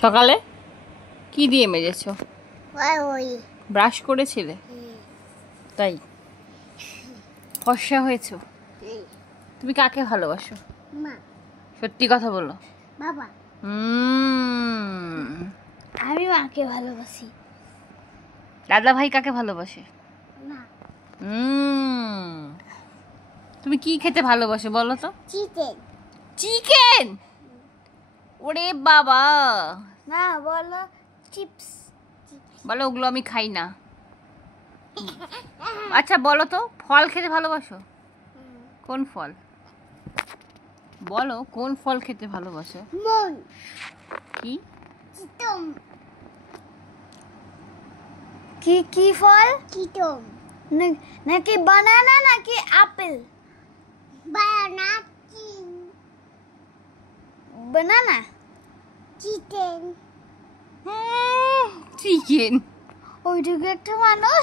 সকালে কি দিয়ে মেজেছো? ওই ব্রাশ করেছিলে? তাই ফর্সা হয়েছো? তুমি কাকে ভালোবাসো? মা সত্যি কথা বলো। বাবা আমি মাকে ভালোবাসি। দাদা ভাই কাকে ভালোবাসে? না তুমি কি খেতে ভালোবাসো বলো তো? চিকেন। চিকেন? ওরে বাবা, না বলো চিপস। বলো ওগুলো আমি খাই না। আচ্ছা বলো তো, ফল খেতে ভালোবাসো? কোন ফল বলো, কোন ফল খেতে ভালোবাসো? মন কি চিতম। কি কি ফল? চিতম। নাকি বানানা নাকি আপেল? বানানা। বানানা। চিকেন। চিকেন? ওইটুকু একটা মানুষ